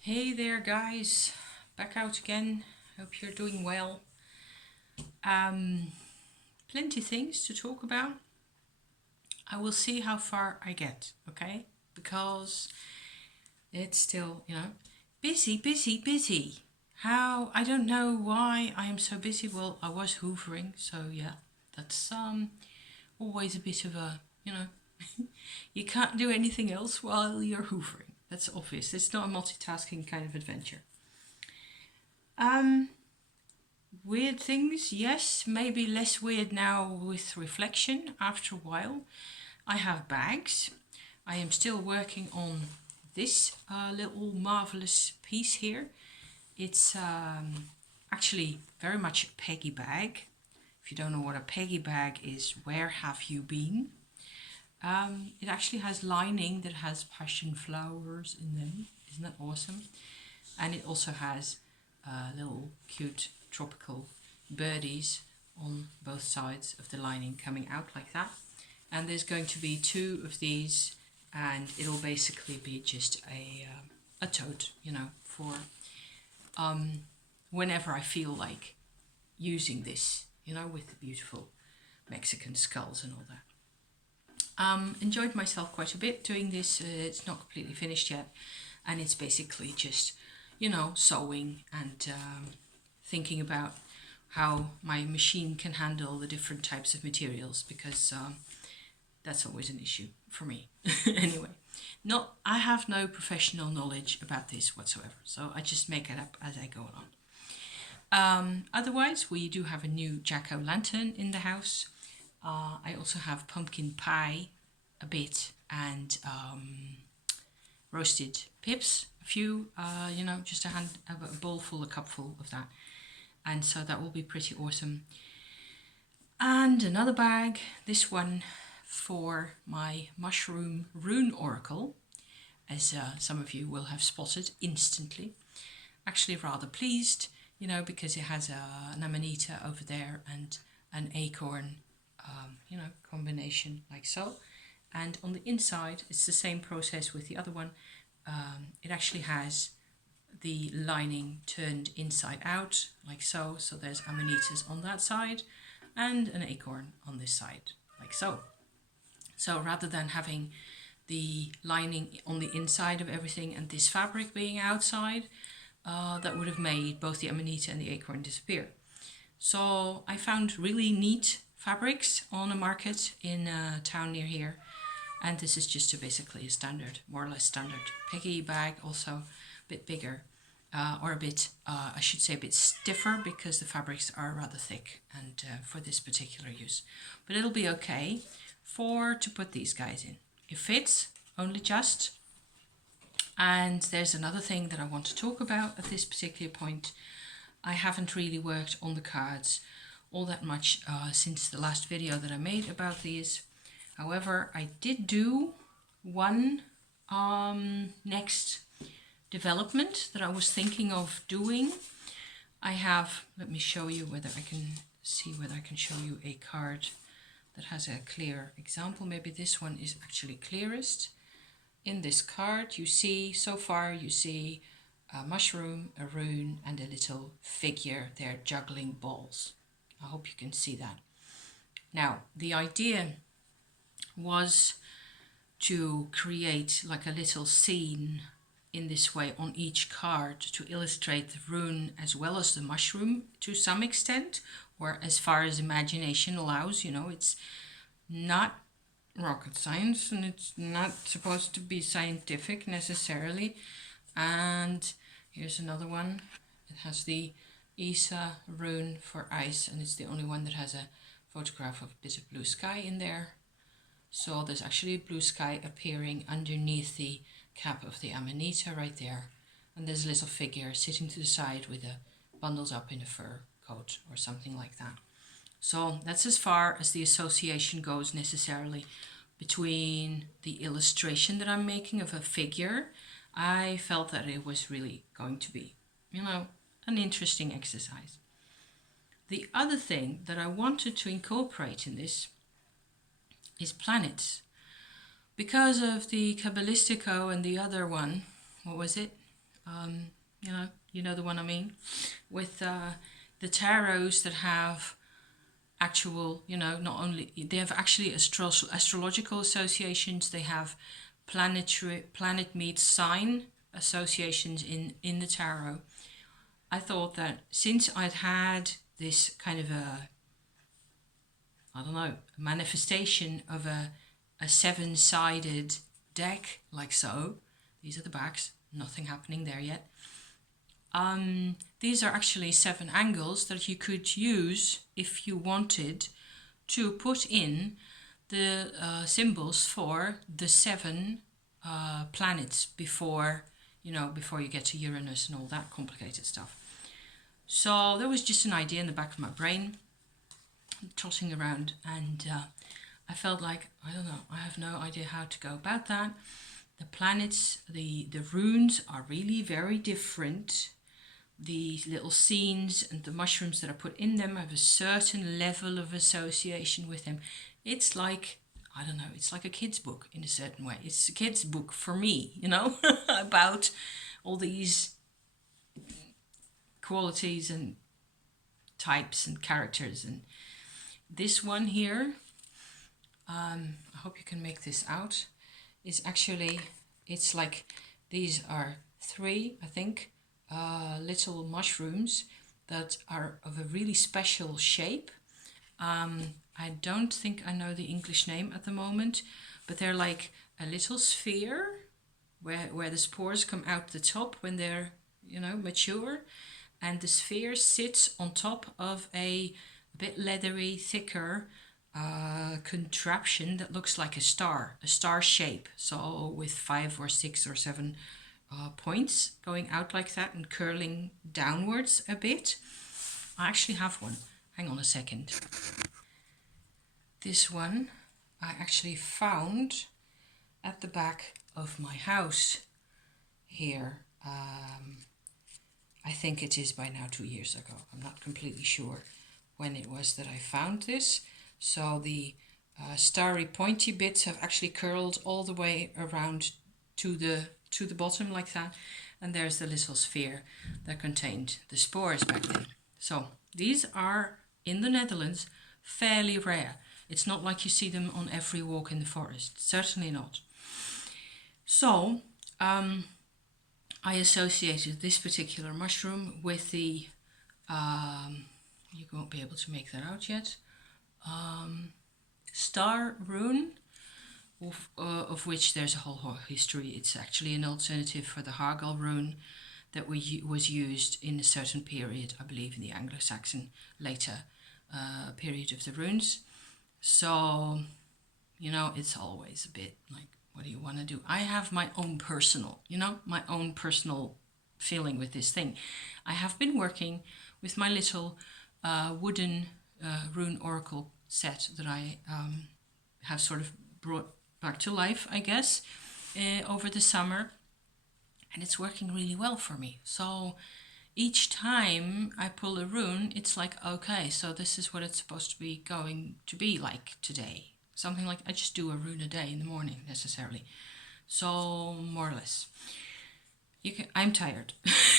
Hey there, guys. Back out again. Hope you're doing well. Um, Plenty things to talk about. I will see how far I get, okay? Because it's still, busy, busy, busy. How I don't know why I am so busy. Well, I was hoovering, so yeah, that's always a bit of a, you can't do anything else while you're hoovering. That's obvious. It's not a multitasking kind of adventure. Um, Weird things, yes, maybe less weird now with reflection after a while. I have bags. I am still working on this little marvelous piece here. It's actually very much a Peggy bag. If you don't know what a Peggy bag is, where have you been? It actually has lining that has passion flowers in them. Isn't that awesome? And it also has little cute tropical birdies on both sides of the lining coming out like that. And there's going to be two of these, and it'll basically be just a tote, for whenever I feel like using this, with the beautiful Mexican skulls and all that. Enjoyed myself quite a bit doing this. It's not completely finished yet, and it's basically just, sewing and thinking about how my machine can handle the different types of materials, because that's always an issue for me. Anyway, I have no professional knowledge about this whatsoever, so I just make it up as I go along. Otherwise, we do have a new jack-o'-lantern in the house. I also have pumpkin pie a bit, and roasted pips, a few, just a bowl full, a cup full of that. And so that will be pretty awesome. And another bag, this one for my mushroom rune oracle, as some of you will have spotted instantly. Actually rather pleased, because it has an amanita over there and an acorn, combination like so. And on the inside, it's the same process with the other one. It actually has the lining turned inside out like so. So there's amanitas on that side and an acorn on this side like so. So rather than having the lining on the inside of everything and this fabric being outside, that would have made both the amanita and the acorn disappear. So I found really neat fabrics on a market in a town near here. And this is just basically a standard, more or less standard Peggy bag, also a bit bigger, or a bit, I should say a bit stiffer, because the fabrics are rather thick and for this particular use. But it'll be okay to put these guys in. It fits, only just. And there's another thing that I want to talk about at this particular point. I haven't really worked on the cards all that much since the last video that I made about these. However, I did do one next development that I was thinking of doing. I have, let me show you whether I can see whether I can show you a card that has a clear example. Maybe this one is actually clearest. In this card, you see, so far you see a mushroom, a rune, and a little figure there juggling balls. I hope you can see that. Now, the idea was to create like a little scene in this way on each card to illustrate the rune as well as the mushroom to some extent, or as far as imagination allows. It's not rocket science, and it's not supposed to be scientific necessarily. And here's another one. It has the Isa rune for ice, and it's the only one that has a photograph of a bit of blue sky in there. So there's actually blue sky appearing underneath the cap of the amanita right there. And there's a little figure sitting to the side with a bundles up in a fur coat or something like that. So that's as far as the association goes necessarily between the illustration that I'm making of a figure. I felt that it was really going to be, an interesting exercise. The other thing that I wanted to incorporate in this is planets. Because of the Kabbalistico and the other one, what was it? You know the one I mean, with the tarots that have actual, not only they have actually astrological associations, they have planet meets sign associations in the tarot. I thought that since I'd had this kind of manifestation of a seven-sided deck, like so. These are the backs, nothing happening there yet. These are actually 7 angles that you could use if you wanted to put in the symbols for the 7 planets before you get to Uranus and all that complicated stuff. So there was just an idea in the back of my brain, trotting around, and I felt like, I don't know, I have no idea how to go about that. The planets, the runes are really very different. The little scenes and the mushrooms that are put in them have a certain level of association with them. It's like, I don't know, it's like a kid's book in a certain way. It's a kid's book for me, about all these qualities and types and characters. And this one here, I hope you can make this out, is actually, it's like, these are 3, I think, little mushrooms that are of a really special shape. I don't think I know the English name at the moment, but they're like a little sphere where the spores come out the top when they're, mature. And the sphere sits on top of a bit leathery, thicker contraption that looks like a star shape. So with 5 or 6 or 7 points going out like that and curling downwards a bit. I actually have one. Hang on a second. This one I actually found at the back of my house here. I think it is by now 2 years ago. I'm not completely sure when it was that I found this. So the starry pointy bits have actually curled all the way around to the bottom like that. And there's the little sphere that contained the spores back then. So these are, in the Netherlands, fairly rare. It's not like you see them on every walk in the forest. Certainly not. So I associated this particular mushroom with the, you won't be able to make that out yet, star rune, of which there's a whole history. It's actually an alternative for the Hargal rune that was used in a certain period, I believe in the Anglo-Saxon later period of the runes. So, it's always a bit like, what do you want to do? I have my own personal feeling with this thing. I have been working with my little wooden rune oracle set that I have sort of brought back to life, I guess, over the summer. And it's working really well for me. So each time I pull a rune, it's like, okay, so this is what it's supposed to be going to be like today. Something like, I just do a rune a day in the morning, necessarily. So, more or less. I'm tired.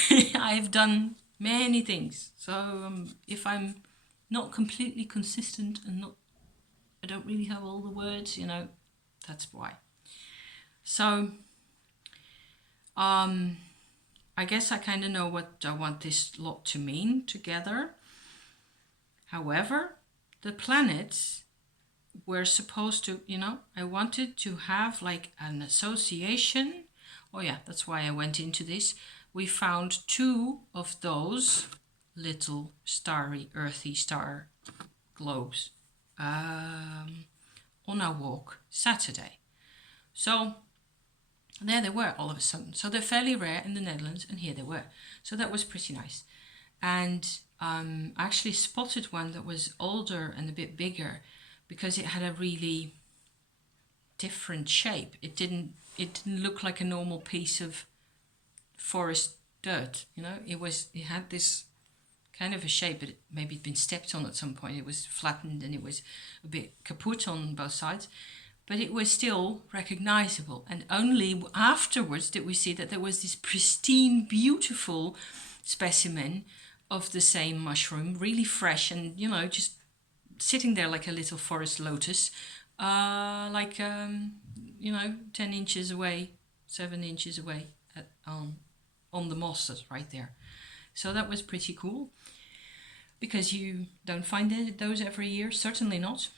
I've done many things. So, if I'm not completely consistent and I don't really have all the words, that's why. So, I guess I kind of know what I want this lot to mean together. However, the planets were supposed to, I wanted to have like an association. Oh yeah, that's why I went into this. We found 2 of those little starry, earthy star globes on our walk Saturday. So there they were all of a sudden. So they're fairly rare in the Netherlands, and here they were. So that was pretty nice. And I actually spotted one that was older and a bit bigger because it had a really different shape. It didn't look like a normal piece of forest dirt, It had this kind of a shape, but maybe it'd been stepped on at some point. It was flattened and it was a bit kaput on both sides. but it was still recognizable. And only afterwards did we see that there was this pristine, beautiful specimen of the same mushroom, really fresh and, you know, just sitting there like a little forest lotus, you know, 10 inches away, 7 inches away on the moss that's right there. So that was pretty cool, because you don't find those every year, certainly not.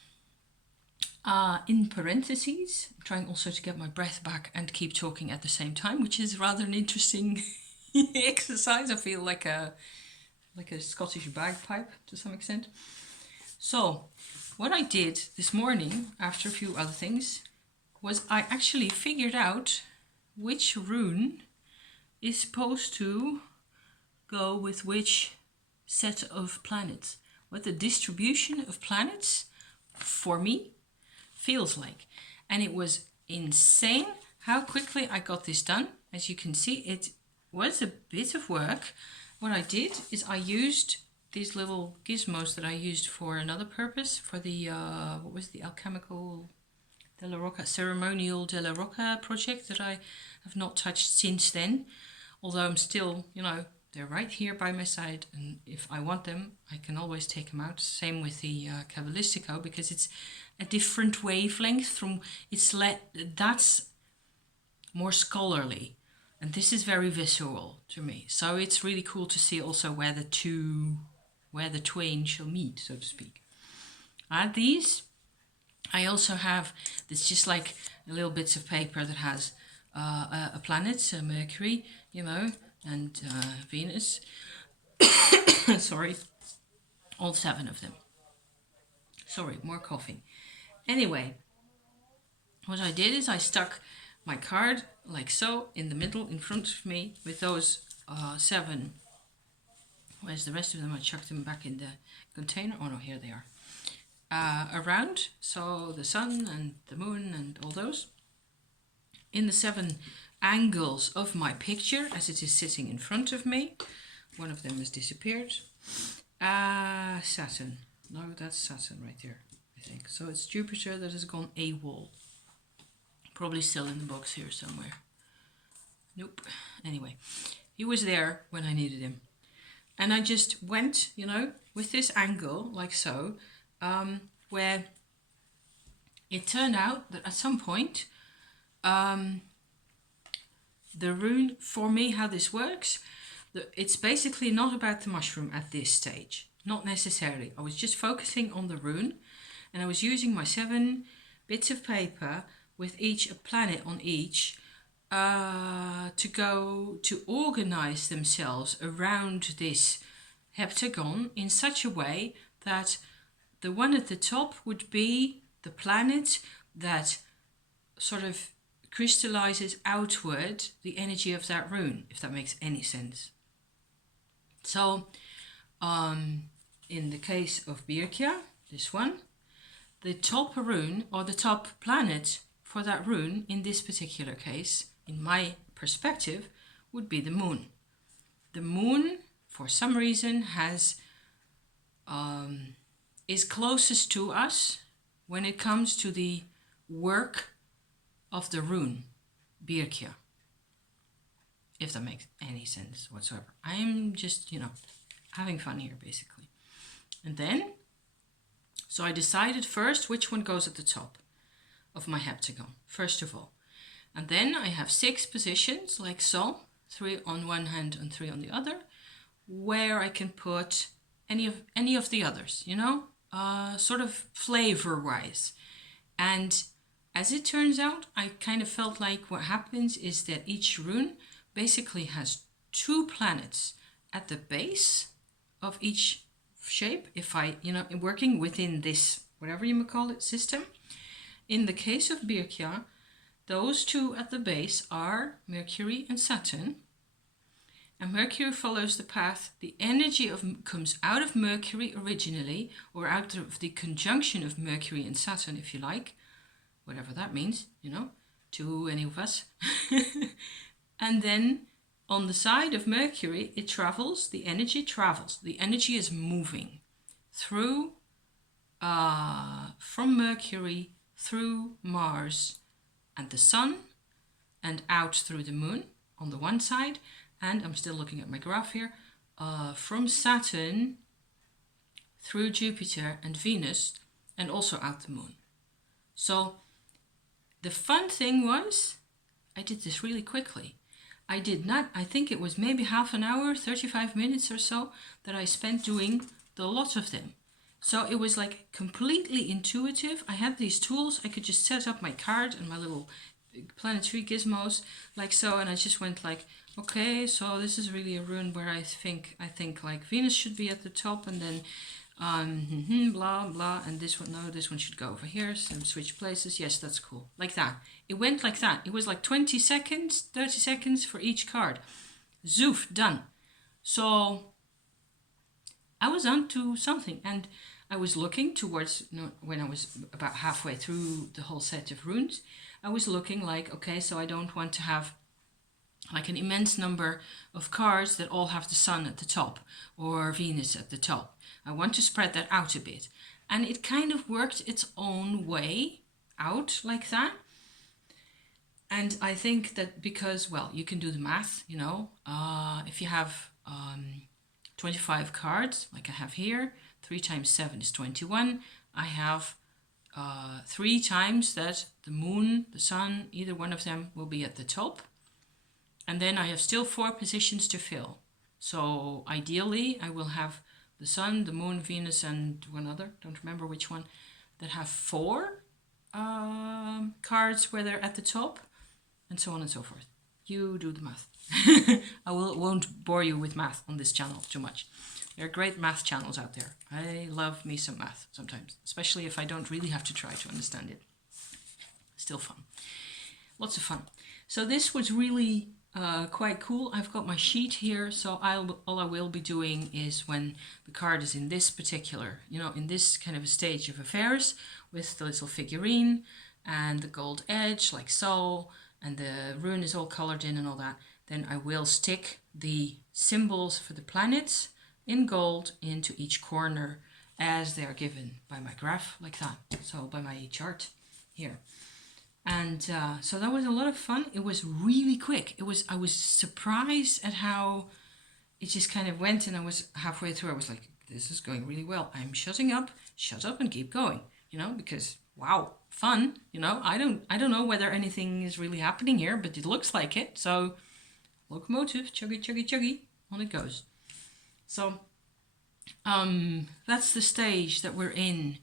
In parentheses, I'm trying also to get my breath back and keep talking at the same time, which is rather an interesting exercise. I feel like a Scottish bagpipe to some extent. So what I did this morning, after a few other things, was I actually figured out which rune is supposed to go with which set of planets, what the distribution of planets for me feels like. And it was insane how quickly I got this done. As you can see, it was a bit of work. What I did is I used these little gizmos that I used for another purpose, for the what was the alchemical de la Roca, ceremonial de la Roca project that I have not touched since then, although I'm still, you know, they're right here by my side, and if I want them I can always take them out. Same with the Cabalistico, because it's a different wavelength from, that's more scholarly, and this is very visceral to me, so it's really cool to see also where the twain shall meet, so to speak. These I also have, it's just like little bits of paper that has a planet, Mercury, you know, and Venus. Sorry, all 7 of them. Sorry, more coughing. Anyway, what I did is I stuck my card like so in the middle in front of me with those 7. Where's the rest of them? I chucked them back in the container. Oh no, here they are. Around, so the sun and the moon and all those, in the 7 angles of my picture as it is sitting in front of me. One of them has disappeared. Saturn. No, that's Saturn right there, I think. So it's Jupiter that has gone AWOL. Probably still in the box here somewhere. Nope. Anyway, he was there when I needed him. And I just went, you know, with this angle, like so, where it turned out that at some point, the rune, for me, how this works, it's basically not about the mushroom at this stage. Not necessarily. I was just focusing on the rune, and I was using my 7 bits of paper with each a planet on each to go to organize themselves around this heptagon in such a way that the one at the top would be the planet that sort of crystallizes outward the energy of that rune, if that makes any sense. So in the case of Birkia, this one, the top rune or the top planet for that rune in this particular case, in my perspective, would be the moon. The moon, for some reason, is closest to us when it comes to the work of the rune, Birkia. If that makes any sense whatsoever. I'm just, you know, having fun here, basically. And then, so I decided first which one goes at the top of my heptagon, first of all. And then I have 6 positions, like so, 3 on one hand and 3 on the other, where I can put any of the others, you know, sort of flavor-wise. And as it turns out, I kind of felt like what happens is that each rune basically has 2 planets at the base of each shape, if I, you know, working within this, whatever you may call it, system. In the case of Birkia, those 2 at the base are Mercury and Saturn. And Mercury follows the path. The energy comes out of Mercury originally, or out of the conjunction of Mercury and Saturn, if you like, whatever that means, you know, to any of us. And then on the side of Mercury, it travels, the energy travels. The energy is moving through, from Mercury through Mars and the Sun and out through the Moon on the one side, and I'm still looking at my graph here, from Saturn through Jupiter and Venus and also out the Moon. So the fun thing was I did this really quickly. I think it was maybe half an hour, 35 minutes or so that I spent doing the lot of them. So it was like completely intuitive. I had these tools. I could just set up my card and my little planetary gizmos like so, and I just went like, okay, so this is really a rune where I think like Venus should be at the top, and then blah blah, and this one, no, this one should go over here, so switch places. Yes, that's cool. Like that. It went like that. It was like 20 seconds, 30 seconds for each card. Zoof, done. So I was on to something, and I was looking towards, when I was about halfway through the whole set of runes, I was looking like, okay, so I don't want to have like an immense number of cards that all have the Sun at the top or Venus at the top. I want to spread that out a bit. And it kind of worked its own way out like that. And I think that because, well, you can do the math, if you have 25 cards, like I have here, 3 times 7 is 21. I have 3 times that the Moon, the Sun, either one of them will be at the top. And then I have still 4 positions to fill. So ideally, I will have the Sun, the Moon, Venus, and one other, don't remember which one, that have 4 cards where they're at the top, and so on and so forth. You do the math. I won't bore you with math on this channel too much. There are great math channels out there. I love me some math sometimes, especially if I don't really have to try to understand it. Still fun. Lots of fun. So this was really quite cool. I've got my sheet here, so all I will be doing is when the card is in this particular, in this kind of a stage of affairs with the little figurine and the gold edge like so, and the rune is all colored in and all that, then I will stick the symbols for the planets in gold into each corner as they are given by my graph, like that. So by my chart here. And so that was a lot of fun. It was really quick. I was surprised at how it just kind of went, and I was halfway through. I was like, this is going really well. I'm shutting up, shut up and keep going, because wow, fun, I don't know whether anything is really happening here, but it looks like it. So locomotive, chuggy, chuggy, chuggy, on it goes. So that's the stage that we're in.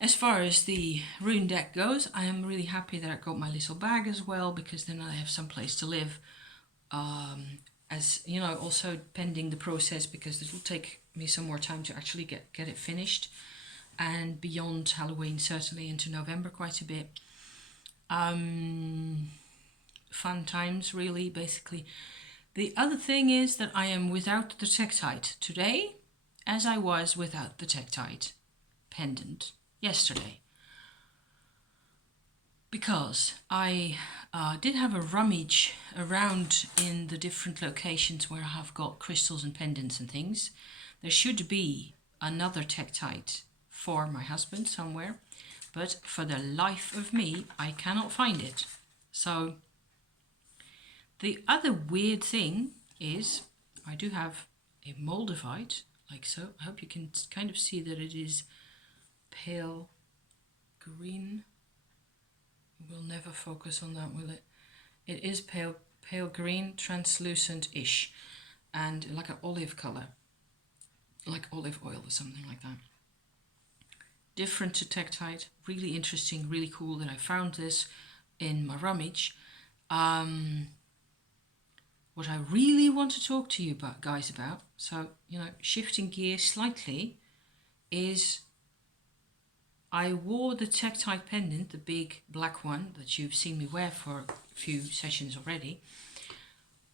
As far as the rune deck goes, I am really happy that I got my little bag as well, because then I have some place to live. As also pending the process, because it will take me some more time to actually get it finished, and beyond Halloween, certainly into November quite a bit. Fun times, really, basically. The other thing is that I am without the Tektite today, as I was without the Tektite pendant yesterday, because I did have a rummage around in the different locations where I have got crystals and pendants and things. There should be another Tektite for my husband somewhere, but for the life of me, I cannot find it. So the other weird thing is I do have a moldavite, like so. I hope you can kind of see that it is pale green. We'll never focus on that, will it? It is pale green, translucent-ish, and like an olive color, like olive oil or something like that. Different to Tektite, really interesting, really cool that I found this in my rummage. What I really want to talk to you guys about, so shifting gears slightly, is I wore the Tektite pendant, the big black one that you've seen me wear for a few sessions already,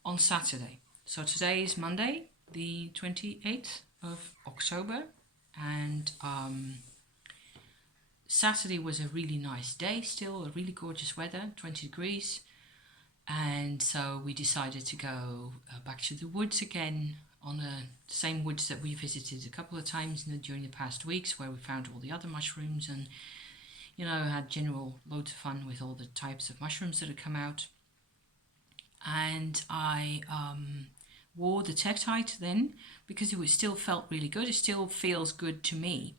on Saturday. So today is Monday, the 28th of October, and Saturday was a really nice day still, a really gorgeous weather, 20 degrees, and so we decided to go back to the woods again, on the same woods that we visited a couple of times during the past weeks, where we found all the other mushrooms. And you know, I had general loads of fun with all the types of mushrooms that had come out. And I wore the Tektite then because it still felt really good. It still feels good to me.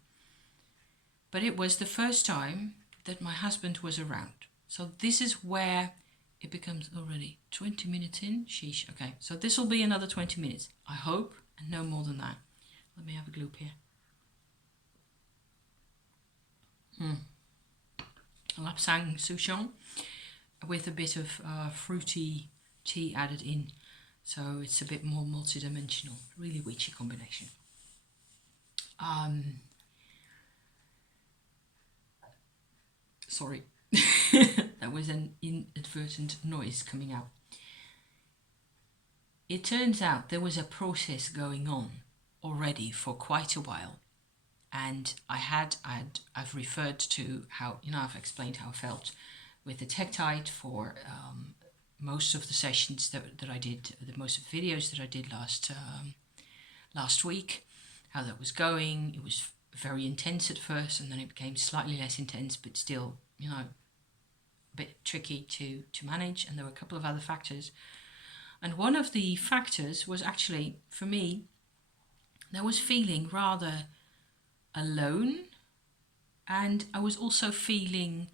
But it was the first time that my husband was around. So this is where it becomes already 20 minutes in. Sheesh. Okay, so this will be another 20 minutes, I hope, and no more than that. Let me have a gloop here. Lapsang Souchong with a bit of fruity tea added in. So it's a bit more multi-dimensional. Really witchy combination. Sorry. That was an inadvertent noise coming out. It turns out there was a process going on already for quite a while. And I've referred to how, you know, I've explained how I felt with the Tektite for most of the sessions that I did, most of the videos that I did last week, how that was going. It was very intense at first, and then it became slightly less intense, but still, you know, a bit tricky to manage. And there were a couple of other factors. And one of the factors was actually, for me, I was feeling rather alone, and I was also feeling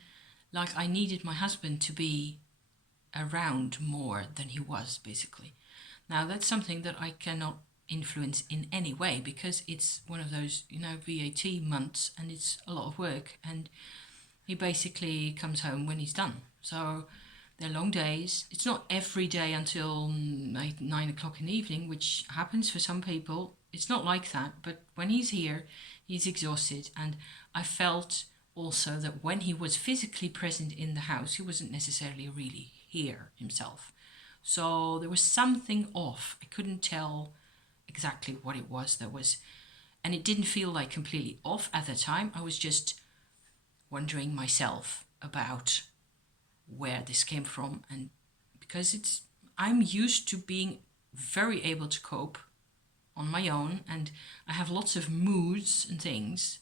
like I needed my husband to be around more than he was, basically. Now that's something that I cannot influence in any way because it's one of those, you know, VAT months, and it's a lot of work, and he basically comes home when he's done. So they're long days. It's not every day until 8, 9 o'clock in the evening, which happens for some people. It's not like that, but when he's here, he's exhausted. And I felt also that when he was physically present in the house, he wasn't necessarily really here himself. So there was something off. I couldn't tell exactly what it was that was, and it didn't feel like completely off at the time. I was just wondering myself about where this came from, and because I'm used to being very able to cope on my own, and I have lots of moods and things,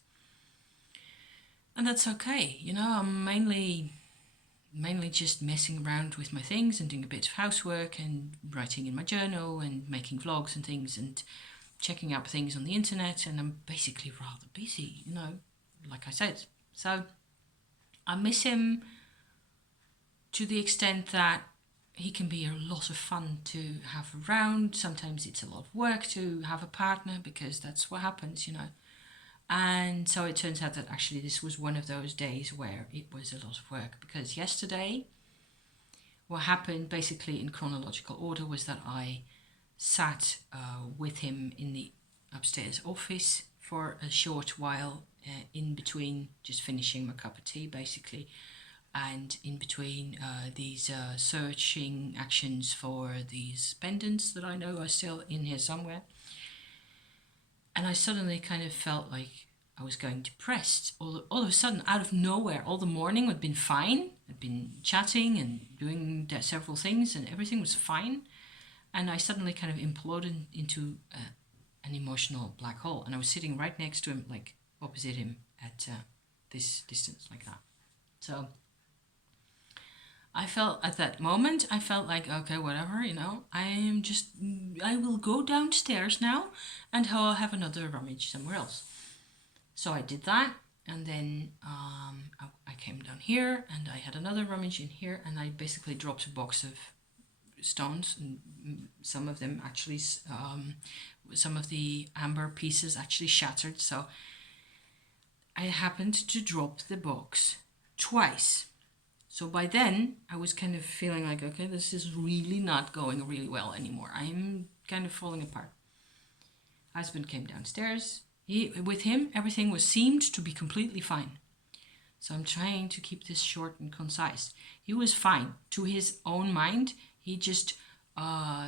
and that's okay. You know, I'm mainly just messing around with my things and doing a bit of housework and writing in my journal and making vlogs and things and checking out things on the internet, and I'm basically rather busy, you know, like I said. So I miss him to the extent that he can be a lot of fun to have around. Sometimes it's a lot of work to have a partner because that's what happens, you know. And so it turns out that actually this was one of those days where it was a lot of work, because yesterday what happened basically in chronological order was that I sat with him in the upstairs office for a short while in between just finishing my cup of tea basically, and in between these searching actions for these pendants that I know are still in here somewhere. And I suddenly kind of felt like I was going depressed. All of a sudden, out of nowhere, all the morning had been fine. I'd been chatting and doing several things, and everything was fine. And I suddenly kind of imploded into an emotional black hole. And I was sitting right next to him, like opposite him at this distance, like that. So I felt at that moment, I felt like, okay, whatever, you know, I will go downstairs now and I'll have another rummage somewhere else. So I did that, and then I came down here and I had another rummage in here, and I basically dropped a box of stones, and some of them actually, some of the amber pieces actually shattered. So I happened to drop the box twice. So by then, I was kind of feeling like, okay, this is really not going really well anymore. I'm kind of falling apart. Husband came downstairs. With him, everything seemed to be completely fine. So I'm trying to keep this short and concise. He was fine. To his own mind, he just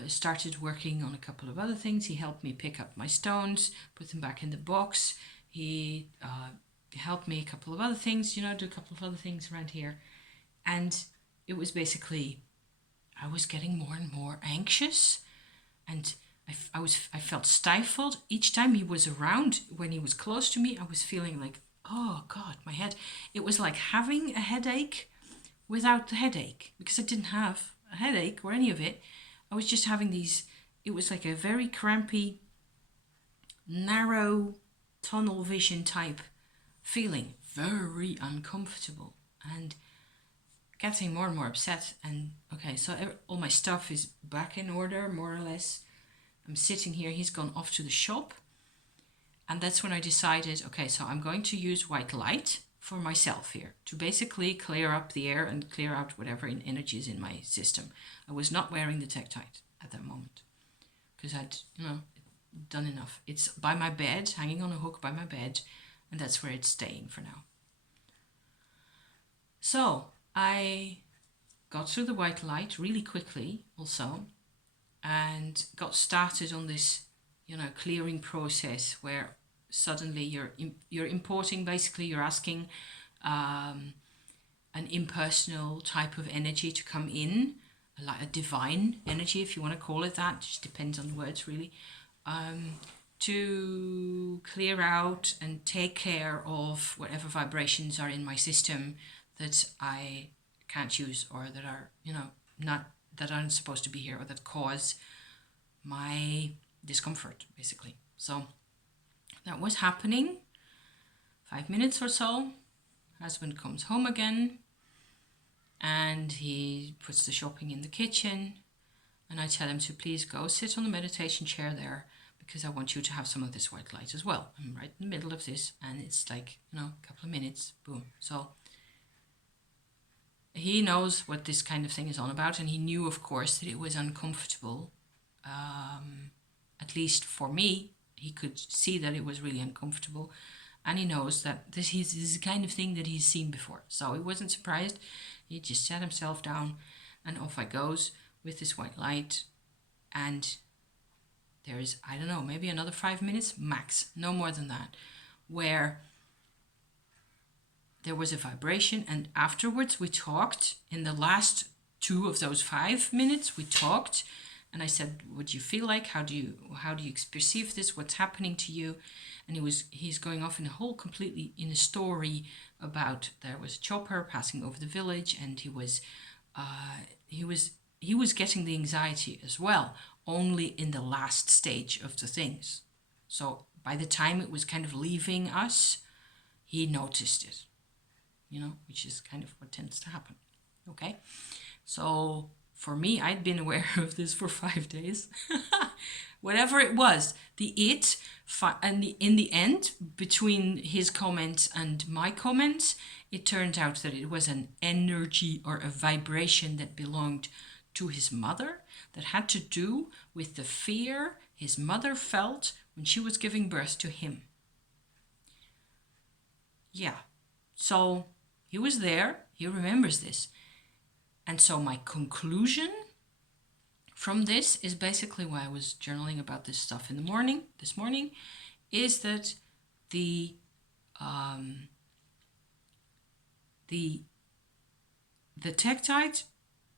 started working on a couple of other things. He helped me pick up my stones, put them back in the box. He helped me a couple of other things, you know, do a couple of other things around here. And it was basically, I was getting more and more anxious, and I felt stifled. Each time he was around, when he was close to me, I was feeling like oh God, my head. It was like having a headache without the headache, because I didn't have a headache or any of it. I was just having these, it was like a very crampy, narrow tunnel vision type feeling, very uncomfortable and getting more and more upset. And okay, so all my stuff is back in order, more or less. I'm sitting here, he's gone off to the shop. And that's when I decided, okay, so I'm going to use white light for myself here to basically clear up the air and clear out whatever energy is in my system. I was not wearing the Tektite at that moment because I'd, done enough. It's by my bed, hanging on a hook by my bed, and that's where it's staying for now. So I got through the white light really quickly also and got started on this, clearing process where suddenly you're importing, basically you're asking an impersonal type of energy to come in, like a divine energy, if you want to call it that, just depends on the words really, to clear out and take care of whatever vibrations are in my system that I can't use or that are, not, that aren't supposed to be here or that cause my discomfort, basically. So that was happening. 5 minutes or so. Husband comes home again and he puts the shopping in the kitchen, and I tell him to please go sit on the meditation chair there because I want you to have some of this white light as well. I'm right in the middle of this and it's like, a couple of minutes, boom. So he knows what this kind of thing is on about, and he knew, of course, that it was uncomfortable. At least for me, he could see that it was really uncomfortable, and he knows that this is the kind of thing that he's seen before. So he wasn't surprised. He just sat himself down, and off I goes with this white light, and there is, I don't know, maybe another 5 minutes max, no more than that, where there was a vibration, and afterwards we talked. In the last 2 of those 5 minutes we talked, and I said, what do you feel like? How do you perceive this? What's happening to you? And he's going off in a whole completely in a story about there was a chopper passing over the village, and he was getting the anxiety as well, only in the last stage of the things. So by the time it was kind of leaving us, he noticed it, which is kind of what tends to happen. Okay, so for me, I'd been aware of this for 5 days. Whatever it was, and in the end, between his comments and my comments, it turned out that it was an energy or a vibration that belonged to his mother, that had to do with the fear his mother felt when she was giving birth to him. Yeah, so he was there, he remembers this. And so my conclusion from this is basically why I was journaling about this stuff in the morning, this morning, is that the Tektite,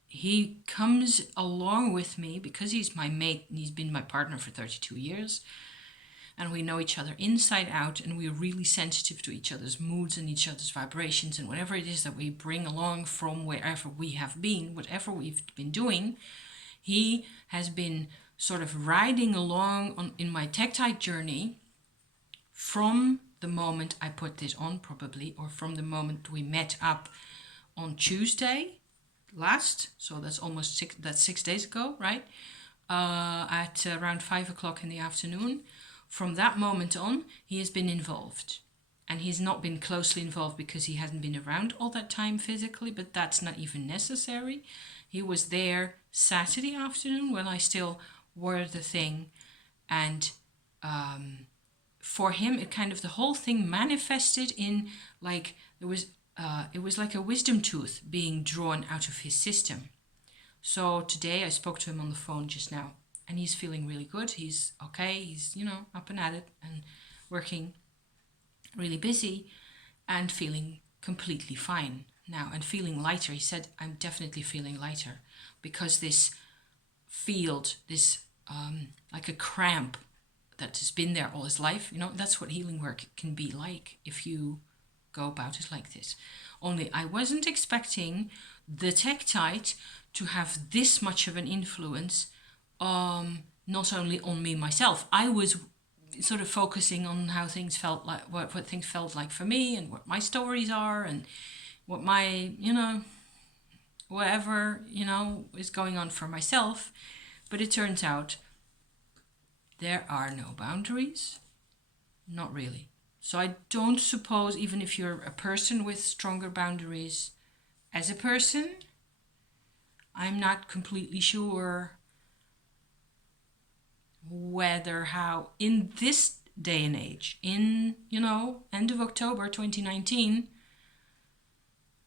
he comes along with me because he's my mate and he's been my partner for 32 years. And we know each other inside out, and we're really sensitive to each other's moods and each other's vibrations, and whatever it is that we bring along from wherever we have been, whatever we've been doing, he has been sort of riding along in my Tektite journey from the moment I put it on, probably, or from the moment we met up on Tuesday last, so that's almost 6 days ago, right? At around 5 o'clock in the afternoon. From that moment on, he has been involved. And he's not been closely involved because he hasn't been around all that time physically, but that's not even necessary. He was there Saturday afternoon when I still wore the thing. And for him, it kind of, the whole thing manifested in like, it was like a wisdom tooth being drawn out of his system. So today I spoke to him on the phone just now. And he's feeling really good. He's okay. He's, up and at it and working really busy and feeling completely fine now and feeling lighter. He said, I'm definitely feeling lighter because this field, this like a cramp that has been there all his life, that's what healing work can be like. If you go about it like this. Only I wasn't expecting the Tektite to have this much of an influence, not only on me myself. I was sort of focusing on how things felt like, what things felt like for me, and what my stories are, and what my, whatever, is going on for myself. But it turns out there are no boundaries. Not really. So I don't suppose, even if you're a person with stronger boundaries as a person, I'm not completely sure whether how in this day and age, in, end of October 2019,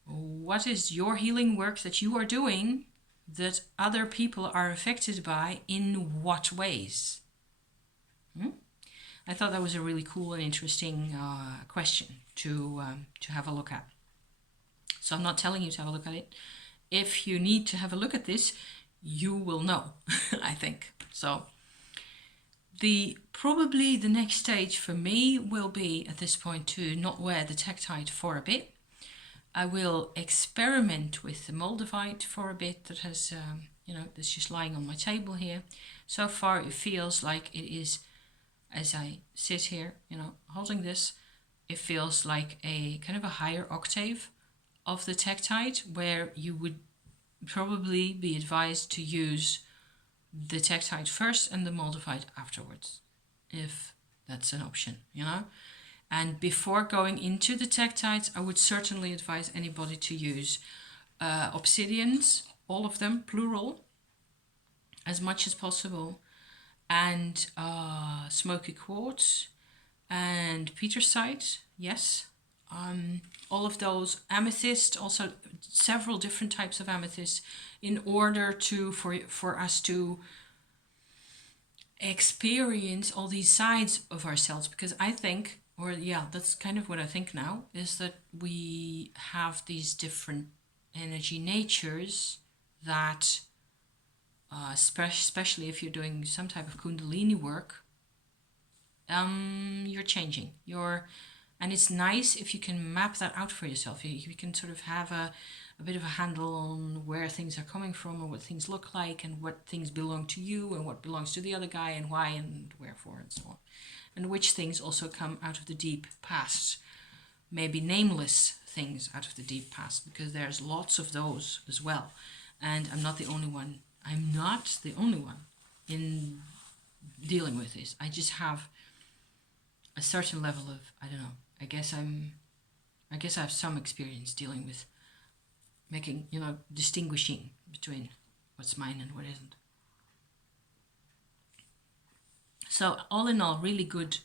what is your healing work that you are doing that other people are affected by, in what ways? I thought that was a really cool and interesting question to have a look at. So I'm not telling you to have a look at it. If you need to have a look at this, you will know, I think. So probably the next stage for me will be, at this point, to not wear the Tektite for a bit. I will experiment with the Moldavite for a bit. That has, that's just lying on my table here. So far, it feels like it is, as I sit here, holding this, it feels like a kind of a higher octave of the Tektite, where you would probably be advised to use the Tektite first and the Moldavite afterwards, if that's an option, And before going into the Tektites, I would certainly advise anybody to use obsidians, all of them, plural, as much as possible, and smoky quartz and petersite, yes. All of those, amethyst, also several different types of amethyst, in order for us to experience all these sides of ourselves. Because I think, that's kind of what I think now, is that we have these different energy natures that, especially if you're doing some type of Kundalini work, you're changing. And it's nice if you can map that out for yourself. You can sort of have a bit of a handle on where things are coming from, and what things look like, and what things belong to you, and what belongs to the other guy, and why, and wherefore, and so on. And which things also come out of the deep past. Maybe nameless things out of the deep past, because there's lots of those as well. And I'm not the only one. I'm not the only one in dealing with this. I just have a certain level of, I don't know, I guess I have some experience dealing with making, distinguishing between what's mine and what isn't. So all in all, really good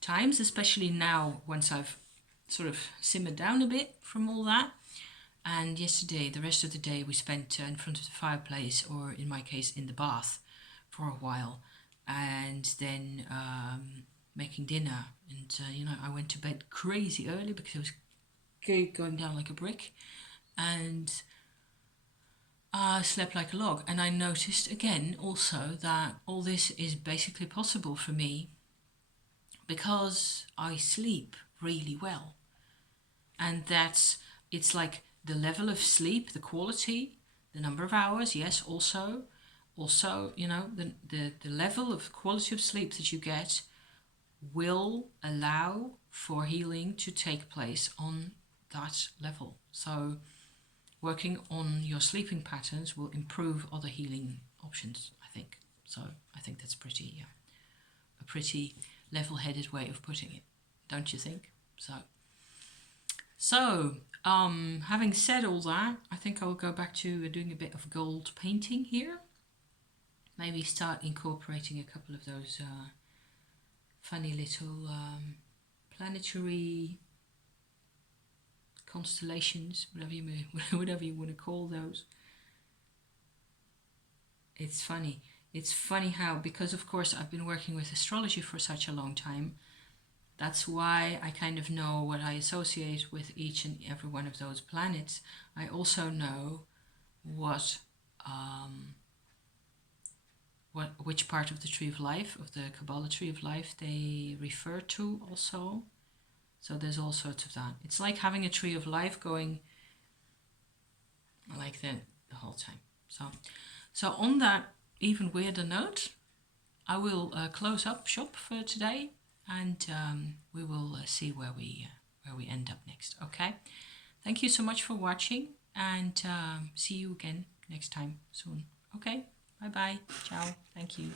times, especially now once I've sort of simmered down a bit from all that. And yesterday, the rest of the day, we spent in front of the fireplace, or in my case, in the bath for a while. And then making dinner, and I went to bed crazy early because I was going down like a brick, and slept like a log. And I noticed again also that all this is basically possible for me because I sleep really well, and it's like the level of sleep, the quality, the number of hours, yes, also the level of quality of sleep that you get will allow for healing to take place on that level. So working on your sleeping patterns will improve other healing options, I think. So I think that's a pretty level-headed way of putting it, don't you think? So having said all that, I think I'll go back to doing a bit of gold painting here. Maybe start incorporating a couple of those funny little planetary constellations, whatever you want to call those. It's funny. It's funny how, because of course I've been working with astrology for such a long time, that's why I kind of know what I associate with each and every one of those planets. I also know which part of the tree of life, of the Kabbalah tree of life, they refer to also. So there's all sorts of that. It's like having a tree of life going like that the whole time. So on that even weirder note, I will close up shop for today, and we will see where we end up next. Okay, thank you so much for watching, and see you again next time soon. Okay, bye bye, ciao, thank you.